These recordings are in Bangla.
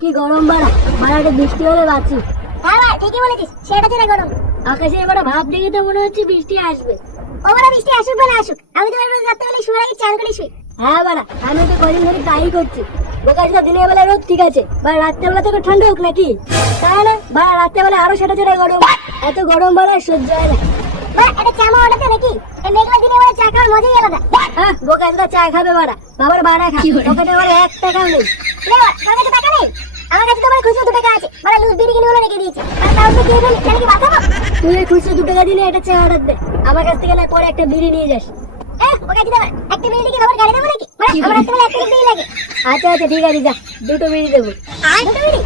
কি গরম বাড়া, বাড়াটা বৃষ্টি হলে বাঁচি। হ্যাঁ ভাই ঠিকই বলেছিস, সেটা ছেড়ে গরম। আকাশে এবার ভাব দেখে তো মনে হচ্ছে বৃষ্টি আসবে। ও বড় বৃষ্টি আসুক বা না আসুক, আমি তো এবার রাত্রেবেলা শুয়ে আগে চান করে শুই। হ্যাঁ বাড়া, আমি তো কদিন ধরে তাই করছি। বোকাচোদা দিনের বেলা রোদ ঠিক আছে, বা রাত্রেবেলা থেকে ঠান্ডা হোক নাকি, তাই না? বা রাত্রেবেলা আরো সেটা ছেড়ে গরম, এত গরম বাড়া সহ্য হয় না। বা এটা চা মাওয়াটাতে নাকি এই মেঘলা দিনে এবার চা খাওয়ার মজাই আলাদা। হ্যাঁ, বোকাচোদা চা খাবে বাড়া, বাবার বাড়া খা, পকেটে আবার 1 টাকাও নেই। লে বাবা, তোর কাছে টাকা নেই? আমার কাছে তো খুচরো 2 টাকা আছে, মানে লুজ বিড়ি কিনে হলো রেখে দিয়েছি। আর তাও তো খেয়ে ফেলি, কেন কি মাথা খাবো? তুই এই খুচরো 2 টাকা দিলে একটা চা অর্ডার দে, আমার কাছ থেকে না পরে একটা বিড়ি নিয়ে যাস। ও কাছে দাও, একটা বিড়ি কি বাবার গাড়ি দেবো নাকি? মানে আমার রাত্রেবেলা একটা বিড়ি লাগে। আচ্ছা আচ্ছা ঠিক আছে, যা 2টো বিড়ি দেবো। আর 2 বিড়ি?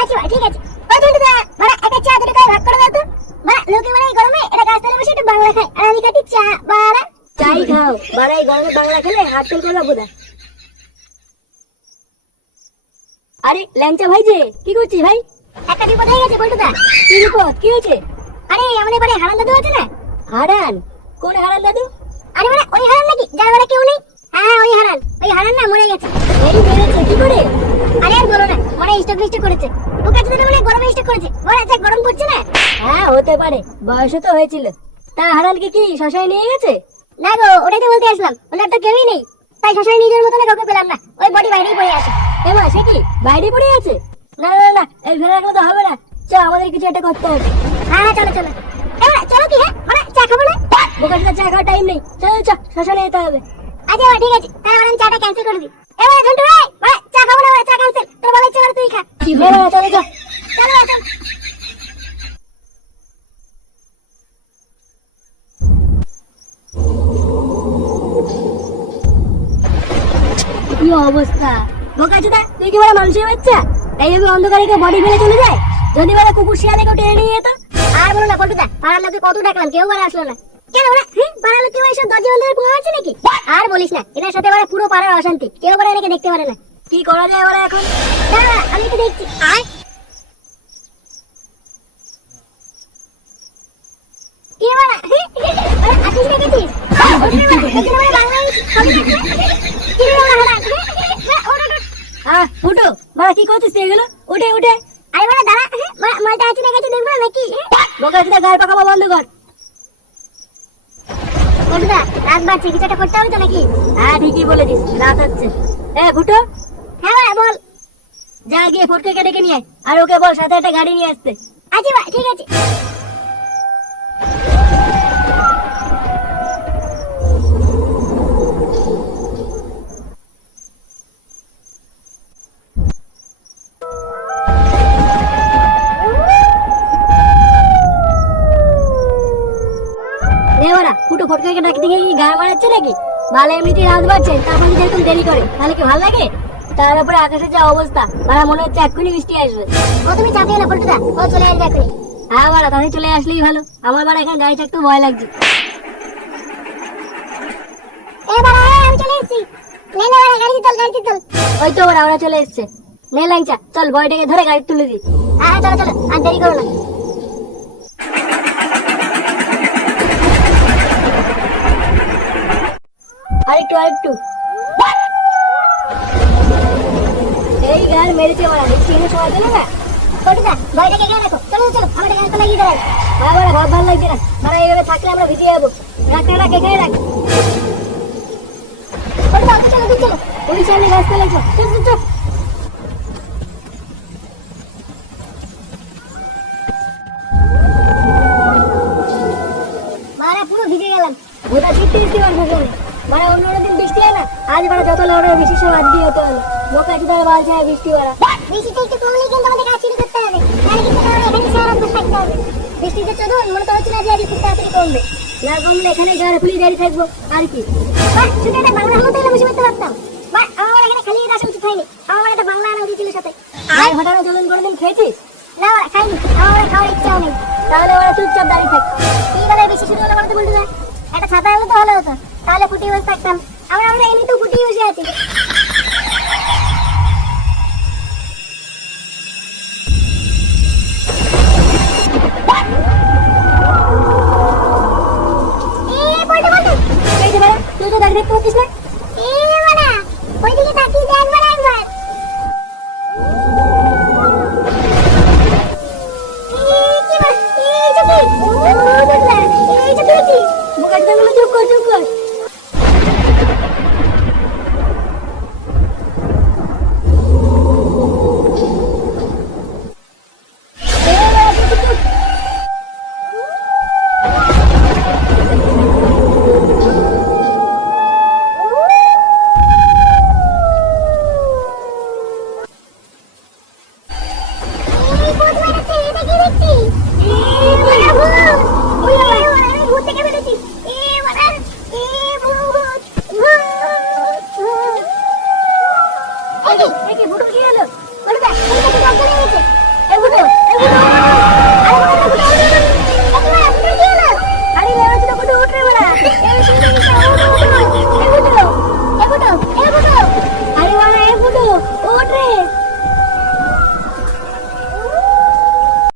আচ্ছা ভাই ঠিক আছে। ও দুটো দা, মানে একটা চা 2 টাকায় ভাগ করে দাও তো। মানে লোকে মানে এই গরমে এটা গাছতলায় বসে একটু বাংলা খায়, আর আমি খাচ্ছি চা বাড়া। চাই খাও বাড়া, এই গরমে বাংলা খেলে হাত তেল করবে বোধা। আরে ল্যাংচা ভাই যে কি করছিস ভাই? একটা বিপদ হয়ে গেছে বলতো দা। কি বিপদ, কি হয়েছে? আরে আমাদের বাড়ি হারান দাদু আছে না? হারান? কোন হারান দাদু? আরে মানে ওই হারান নাকি যার বাড়ি কেউ নেই? হ্যাঁ ওই হারান না মরে গেছে। এই মেরেছে কি করে? আরে আর বলো না, মানে স্ট্রোক করেছে। ও কাছে তো মানে গরমে স্ট্রোক করেছে। বড় আচ্ছা গরম পড়ছে না? হ্যাঁ হতে পারে, বয়সও তো হয়েছিল। তা হারানকে কি শ্মশানে নিয়ে গেছে? না গো, ওটাই তো বলতে আসলাম, ওনার তো কেউই নেই, তাই শ্মশানে নিজের মতো না কাউকে পেলাম না, ওই বডি বাইরেই পড়ে আছে। এমা সে কি বাইরে পড়ে আছে? না না না, এই ফেলে রাখলে তো হবে না, চ আমাদের কিছু একটা করতে হবে। হ্যাঁ চলো চলো, এবার চলো কি? হ্যাঁ মানে চা খাবো না? বোকাচোদা চা খাওয়ার টাইম নেই, চল চ শ্মশানে যেতে হবে। আচ্ছা ঠিক আছে, তাই আমি চাটা ক্যান্সেল করে দিই। এবারে ঝন্টু রে, মানে চা খাবো না, চা ক্যান্সেল, তোর বলা ইচ্ছে করে তুই খা। চলো চলো চল। চলো চল। কি অবস্থা বোকাচোদা, তুই কি বলে মানুষের বাচ্চা? এইভাবে অন্ধকারে কেউ বডি ফেলে চলে যায়? যদি বলে কুকুর শিয়ালে কেউ টেনে নিয়ে যেত? আর বলো না পল্টুদা, পাড়ার লোকে কত ডাকলাম, কেউ বলে আসলো না। কেন ওরা পাড়ার লোক কেউ এসব দরজা বন্ধ করে ঘুমা আছে নাকি? আর বলিস না, এনার সাথে মানে পুরো পাড়ার অশান্তি, কেউ বলে এনাকে দেখতে পারে না। কি করা যায় বলে এখন? দাঁড়া আমি তো দেখছি। আর কি বলা আছিস দেখেছিস? উঠো বাবা, কি করছিস তুই এগুলো? উঠে উঠে। আরে বলে দাঁড়া, মালটা আছে দেখেছি, দেখবো নাকি? বোকাচোদা গায়ে পাকাবো বন্ধ কর। পল্টুদা রাত বাড়ছে, কিছু একটা করতে হবে তো নাকি? হ্যাঁ ঠিকই বলেছিস, রাত হচ্ছে। ফুটো, হ্যাঁ বলা বল। যা গিয়ে ফুটকে ডেকে নিয়ে আয়, আর ওকে বল সাথে একটা গাড়ি নিয়ে আসতে। আচ্ছা বা ঠিক আছে। ফুটো ফটকে ডাকতে গিয়ে কি গায়ে মারাচ্ছে নাকি? ভালো এমনিতেই রাত বাড়ছে, তারপর যদি এরকম দেরি করে তাহলে কি ভালো লাগে? তার উপরে আকাশের যা অবস্থা, বাড়া মনে হচ্ছে এক্ষুনি বৃষ্টি আসবে। ও তুমি চাপ দিও না পল্টুদা, ও চলে আসবে এখনই। হ্যাঁ বাড়া, তাদের চলে আসলেই ভালো, আমার বাড়া এখানে দাঁড়িয়ে থাকতে ভয় লাগছে। আমি চলে এসেছি। নে না বাড়া, গাড়িতে চল গাড়িতে চল। ওই তো বাড়া ওরা চলে এসছে। নে ল্যাংচা, চল বয়টাকে ধরে গাড়ি তুলে দিই। হ্যাঁ চলো চলো, আর দেরি করো না। আরেকটু আরেকটু। এই গান মেরেছে মারা, দেখছি সময় পেলে না। পল্টুদা ভয়টাকে এখানে রাখো, চলো চলো, আমার গাড়িতে লাগিয়ে দাঁড়াই। হ্যাঁ বাড়া, ভালো লাগছে না মারা, এইভাবে থাকলে আমরা ভিজে যাবো। রাখ রাখ, এখানে রাখ। পল্টুদা ওকে চলো, তুই চলো। পুলিশ সামনে রাস্তা লাগছে, চল চল চল। মারা পুরো ভিজে গেলাম। ওটা ফিরতে দিতে পারবো কেন? মানে অন্য দিন বৃষ্টি হয় না, আজ মানে যত লড়াই বেশি সব আজকে হতে হলো। বোকাচোদার বালছে বৃষ্টি ওরা। বৃষ্টিটা একটু কমলেই কিন্তু আমাদের কাজ শুরু করতে হবে, নাহলে কিন্তু আমরা এখানে সারা রাত বসে থাকতে হবে। বৃষ্টিতে চলুন, মনে তো হচ্ছে না যে আজ খুব তাড়াতাড়ি কমবে। না কমলে এখানে গাড়ি ফুলি দাঁড়িয়ে থাকবো আর কি। শুধু একটা বাংলা হলে তাহলে বসে পড়তে পারতাম। আমার এখানে খালি আসা উচিত হয়নি, আমার একটা বাংলা আনা উচিত ছিল সাথে। আর হঠাৎ চলুন কোনোদিন খেয়েছিস? না খাইনি, আমার খাওয়ার ইচ্ছাও নেই। তাহলে ওরা চুপচাপ দাঁড়িয়ে থাক। এই বেলায় বেশি শুরু হলো বলতে বলতে না, একটা ছাতা হলে তো ভালো হতো, তাহলে ফুটিয়ে বসে থাকতাম। আমরা এমনিতেও ফুটিয়ে বসে আছি। তুই তো দেখতে পাচ্ছিস না